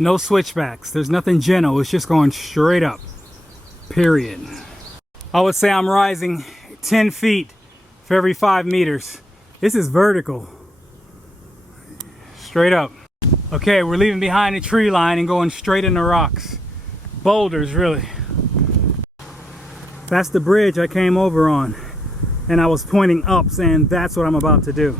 No switchbacks. There's nothing gentle. It's just going straight up. Period. I would say I'm rising 10 feet for every 5 meters. This is vertical. Straight up. Okay, we're leaving behind the tree line and going straight into rocks. Boulders, really. That's the bridge I came over on. And I was pointing up saying that's what I'm about to do.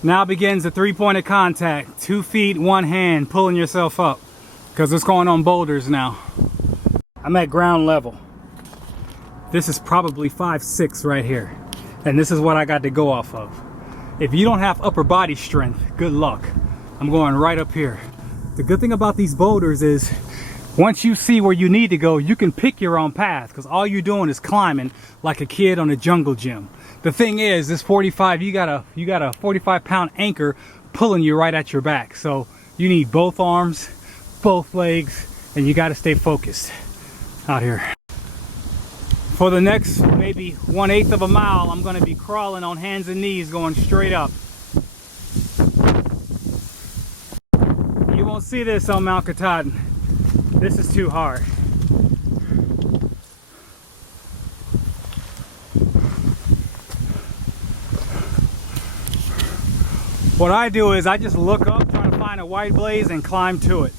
Now begins the 3-point of contact. 2 feet, 1 hand, pulling yourself up. Because it's going on boulders now. I'm at ground level. This is probably 5'6" right here. And this is what I got to go off of. If you don't have upper body strength, good luck. I'm going right up here. The good thing about these boulders is once you see where you need to go, you can pick your own path. Because all you're doing is climbing like a kid on a jungle gym. The thing is, this 45, you got a 45-pound anchor pulling you right at your back. So you need both arms, both legs, and you got to stay focused out here. For the next maybe 1/8 of a mile, I'm going to be crawling on hands and knees going straight up. You won't see this on Mount Katahdin. This is too hard. What I do is I just look up, trying to find a white blaze and climb to it.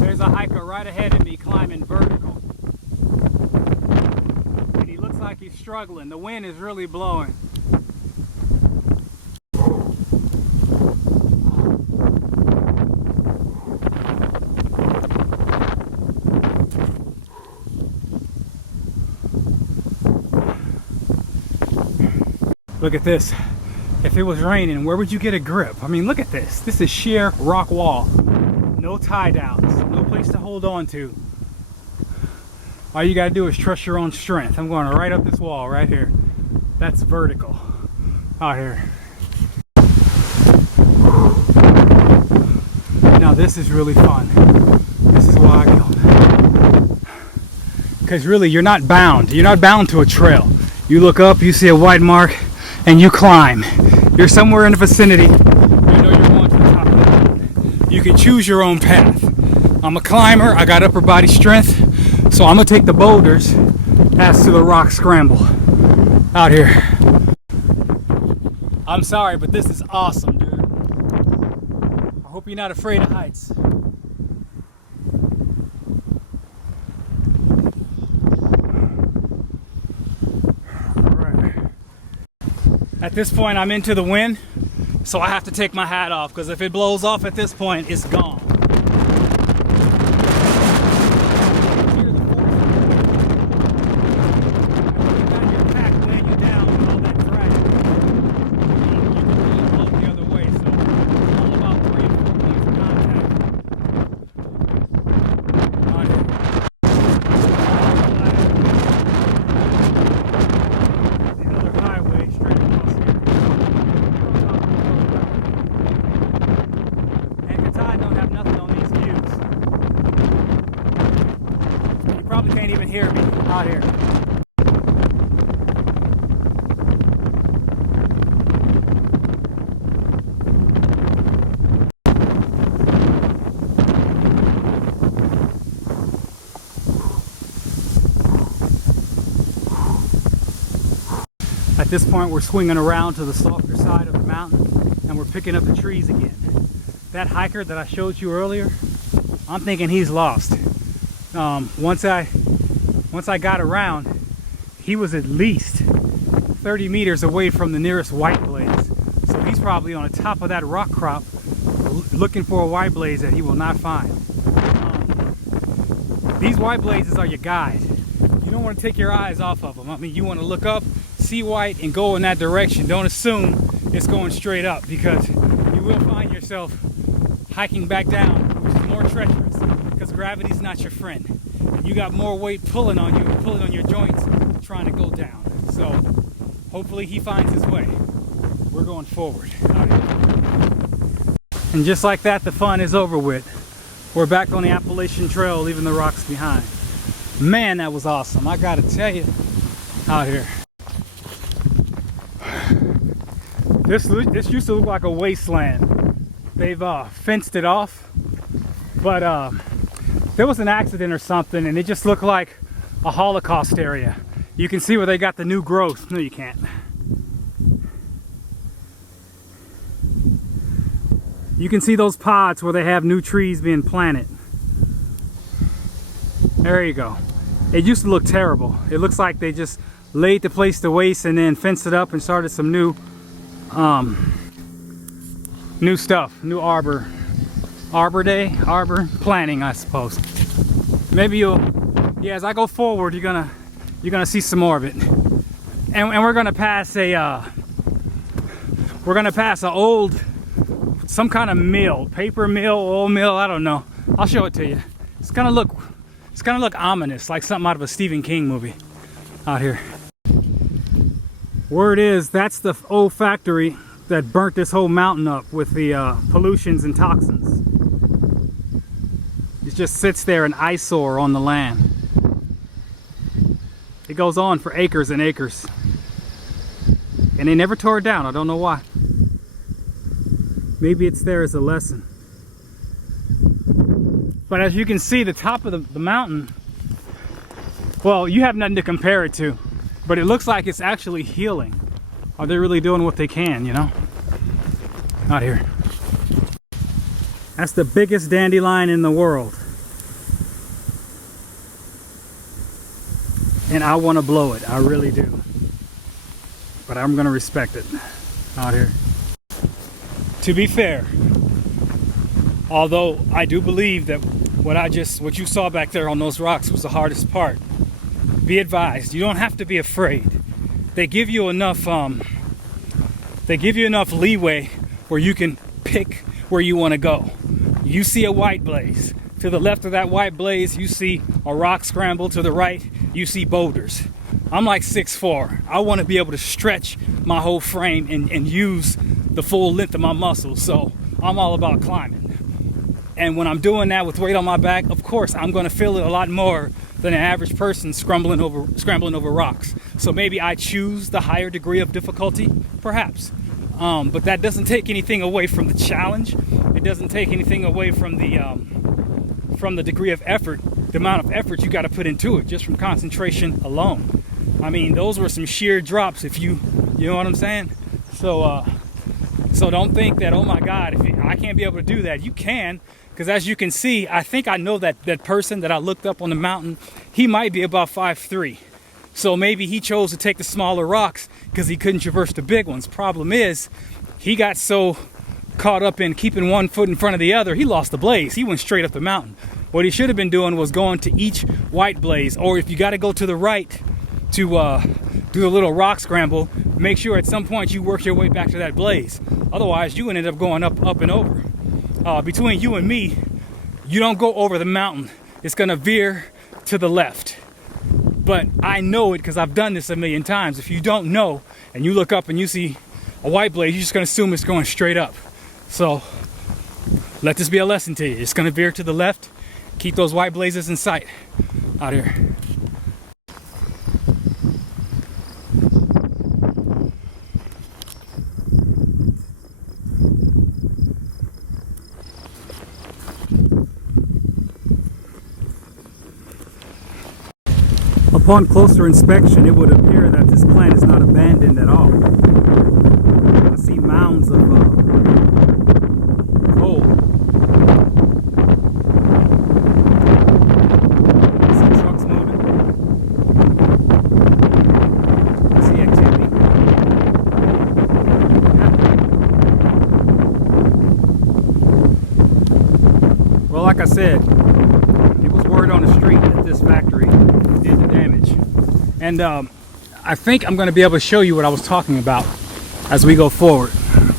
There's a hiker right ahead of me climbing vertical. And he looks like he's struggling. The wind is really blowing. Look at this. If it was raining, where would you get a grip? I mean, look at this. This is sheer rock wall. No tie downs, no place to hold on to. All you gotta do is trust your own strength. I'm going right up this wall right here. That's vertical out here. Now this is really fun. This is why I go. Because really, you're not bound. You're not bound to a trail. You look up, you see a white mark, and you climb. You're somewhere in the vicinity. You know you're going to the top of the mountain. You can choose your own path. I'm a climber. I got upper body strength. So I'm going to take the boulders as to the rock scramble out here. I'm sorry, but this is awesome, dude. I hope you're not afraid of heights. At this point, I'm into the wind, so I have to take my hat off, because if it blows off at this point, it's gone. Can't even hear me out here. At this point, we're swinging around to the softer side of the mountain and we're picking up the trees again. That hiker that I showed you earlier, I'm thinking he's lost. Once I got around, he was at least 30 meters away from the nearest white blaze. So he's probably on the top of that rock crop looking for a white blaze that he will not find. These white blazes are your guide. You don't want to take your eyes off of them. I mean, you want to look up, see white, and go in that direction. Don't assume it's going straight up, because you will find yourself hiking back down, which is more treacherous, because gravity's not your friend. And you got more weight pulling on you, pulling on your joints, trying to go down. So hopefully he finds his way. We're going forward. And just like that, the fun is over with. We're back on the Appalachian Trail, leaving the rocks behind. Man, that was awesome. I gotta tell you, out here. This used to look like a wasteland. They've fenced it off, but there was an accident or something, and it just looked like a Holocaust area. You can see where they got the new growth. No, you can't. You can see those pods where they have new trees being planted. There you go. It used to look terrible. It looks like they just laid the place to waste and then fenced it up and started some new stuff, new arbor planting, I suppose. Maybe as I go forward, you're gonna see some more of it. And we're gonna pass some kind of mill, paper mill, oil mill, I don't know. I'll show it to you. It's gonna look ominous, like something out of a Stephen King movie out here. Word is, that's the old factory that burnt this whole mountain up with the pollutions and toxins. It just sits there, an eyesore on the land. It goes on for acres and acres. And they never tore it down. I don't know why. Maybe it's there as a lesson. But as you can see, the top of the mountain, well, you have nothing to compare it to, but it looks like it's actually healing. Are they really doing what they can, you know? Out here. That's the biggest dandelion in the world. And I want to blow it, I really do. But I'm gonna respect it out here. To be fair, although I do believe that what you saw back there on those rocks was the hardest part, be advised, you don't have to be afraid. They give you enough leeway where you can pick where you want to go. You see a white blaze. To the left of that white blaze, you see a rock scramble. To the right, you see boulders. I'm like 6'4". I want to be able to stretch my whole frame and use the full length of my muscles, so I'm all about climbing. And when I'm doing that with weight on my back, of course I'm going to feel it a lot more than an average person scrambling over rocks. So maybe I choose the higher degree of difficulty, perhaps. But that doesn't take anything away from the challenge. It doesn't take anything away from the degree of effort, the amount of effort you got to put into it, just from concentration alone. I mean, those were some sheer drops, if you know what I'm saying. So don't think that, oh my God, I can't be able to do that. You can, because as you can see, I think I know that person that I looked up on the mountain. He might be about 5'3". So maybe he chose to take the smaller rocks because he couldn't traverse the big ones. Problem is, he got so caught up in keeping one foot in front of the other, he lost the blaze. He went straight up the mountain. What he should have been doing was going to each white blaze, or if you got to go to the right to do a little rock scramble, make sure at some point you work your way back to that blaze. Otherwise, you would end up going up and over. Between you and me, you don't go over the mountain. It's gonna veer to the left. But I know it because I've done this a million times. If you don't know and you look up and you see a white blaze, you're just gonna assume it's going straight up. So let this be a lesson to you. It's gonna veer to the left. Keep those white blazes in sight out here. Upon closer inspection, it would appear that this plant is not abandoned at all. I see mounds of coal. I see trucks moving. I see activity. Yeah. Well, like I said, it was word on the street that this factory did the damage. And I think I'm going to be able to show you what I was talking about as we go forward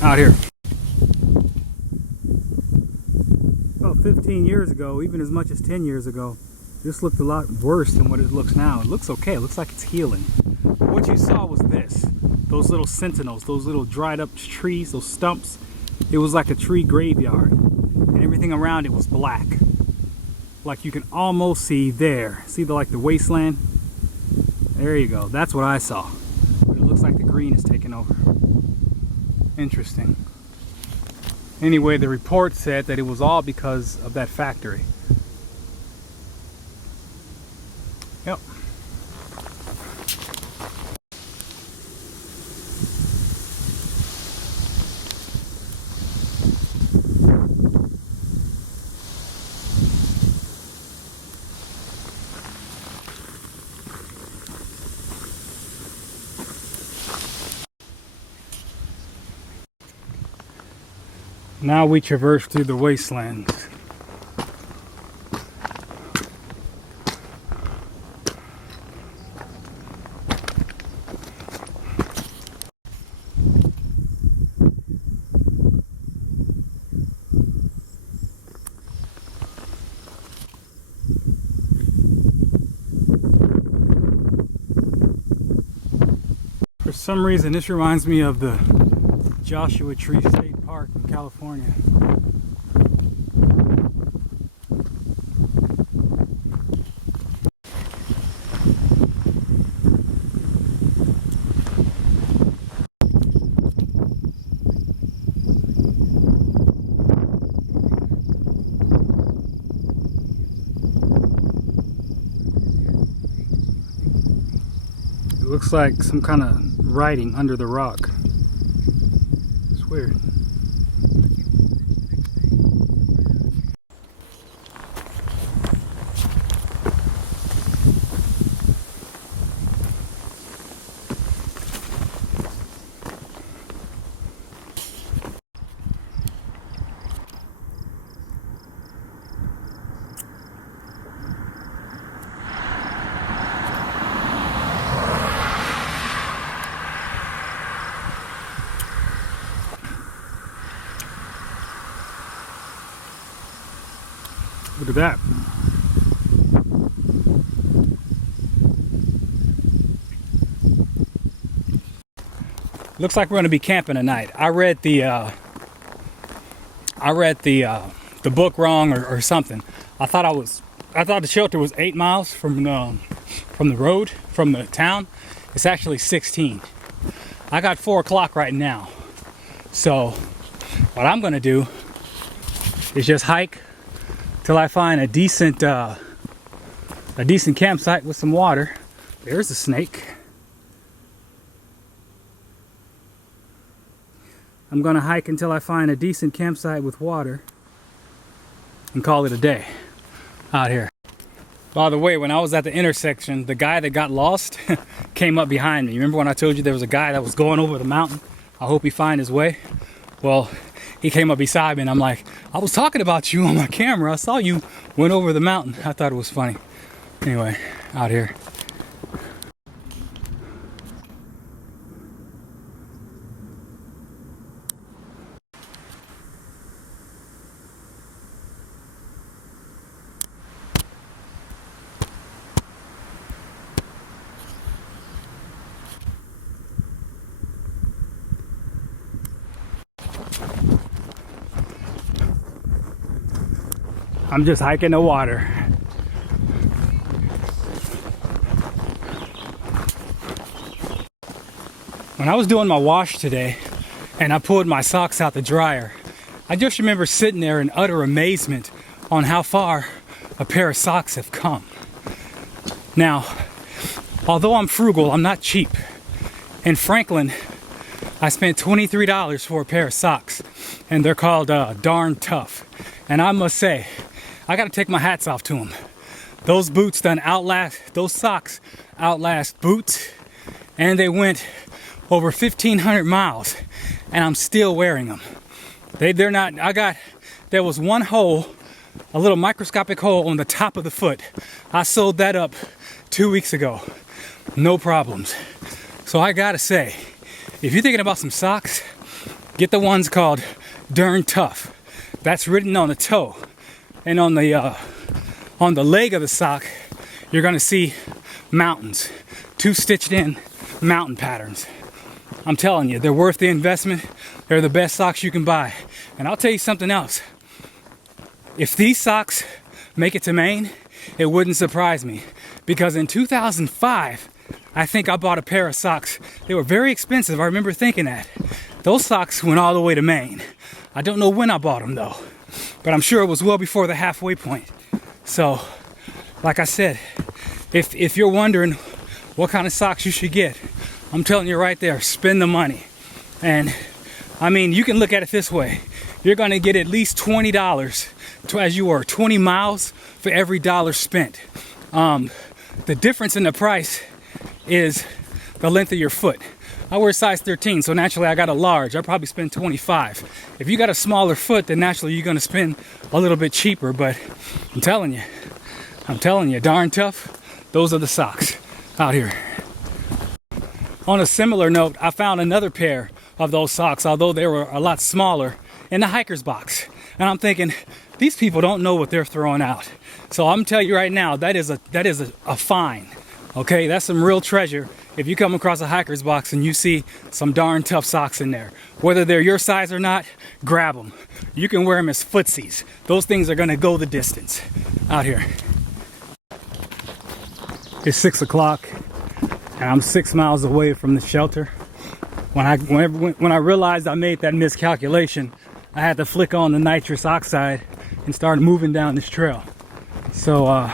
out here. About 15 years ago, even as much as 10 years ago, this looked a lot worse than what it looks now. It looks okay. It looks like it's healing. But what you saw was this. Those little sentinels, those little dried up trees, those stumps. It was like a tree graveyard. And everything around it was black. like you can almost see there. See the like the wasteland? There you go. That's what I saw. But it looks like the green is taking over. Interesting. Anyway, the report said that it was all because of that factory. Yep. Now we traverse through the wasteland. For some reason, this reminds me of the Joshua Tree State Park in California. It looks like some kind of writing under the rock. It's weird. Look at that. Looks like we're going to be camping tonight. I read the book wrong or something. I thought the shelter was 8 miles from the road, from the town. It's actually 16. I got 4 o'clock right now. So what I'm going to do is just hike till I find a decent campsite with some water. There's a snake. I'm gonna hike until I find a decent campsite with water and call it a day out here. By the way, when I was at the intersection, the guy that got lost came up behind me. Remember when I told you there was a guy that was going over the mountain? I hope he find his way. Well, he came up beside me and I'm like, I was talking about you on my camera. I saw you went over the mountain. I thought it was funny. Anyway, out here. I'm just hiking the water. When I was doing my wash today and I pulled my socks out the dryer, I just remember sitting there in utter amazement on how far a pair of socks have come. Now, although I'm frugal, I'm not cheap. In Franklin, I spent $23 for a pair of socks, and they're called Darn Tough. And I must say, I gotta take my hats off to them. Those boots those socks outlast boots, and they went over 1,500 miles, and I'm still wearing them. They're not, there was one hole, a little microscopic hole on the top of the foot. I sewed that up 2 weeks ago. No problems. So I gotta say, if you're thinking about some socks, get the ones called Darn Tough. That's written on the toe. And on the leg of the sock, you're gonna see mountains. 2 stitched in mountain patterns. I'm telling you, they're worth the investment. They're the best socks you can buy. And I'll tell you something else. If these socks make it to Maine, it wouldn't surprise me. Because in 2005, I think I bought a pair of socks. They were very expensive. I remember thinking that. Those socks went all the way to Maine. I don't know when I bought them though, but I'm sure it was well before the halfway point. So, like I said, if you're wondering what kind of socks you should get, I'm telling you right there, spend the money. And I mean, you can look at it this way. You're gonna get at least $20, as you were, 20 miles for every dollar spent. The difference in the price is the length of your foot. I wear size 13, so naturally I got a large. I probably spend 25. If you got a smaller foot, then naturally you're gonna spend a little bit cheaper, but I'm telling you, darn tough, those are the socks out here. On a similar note, I found another pair of those socks, although they were a lot smaller, in the hiker's box. And I'm thinking, these people don't know what they're throwing out. So I'm telling you right now, that is a find. Okay, that's some real treasure. If you come across a hiker's box and you see some darn tough socks in there, whether they're your size or not, grab them. You can wear them as footsies. Those things are gonna go the distance out here. It's 6 o'clock and I'm 6 miles away from the shelter. When I realized I made that miscalculation, I had to flick on the nitrous oxide and start moving down this trail. So I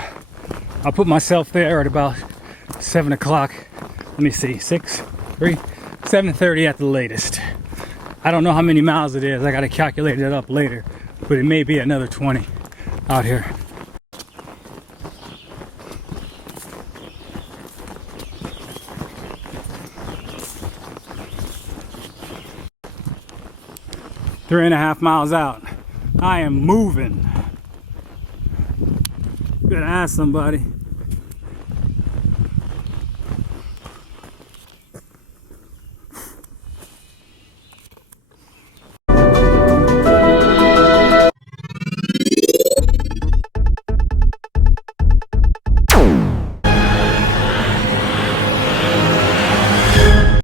put myself there at about 7 o'clock. Let me see, 7:30 at the latest. I don't know how many miles it is. I got to calculate it up later, but it may be another 20 out here. Three and a half miles out. I am moving. Gonna ask somebody.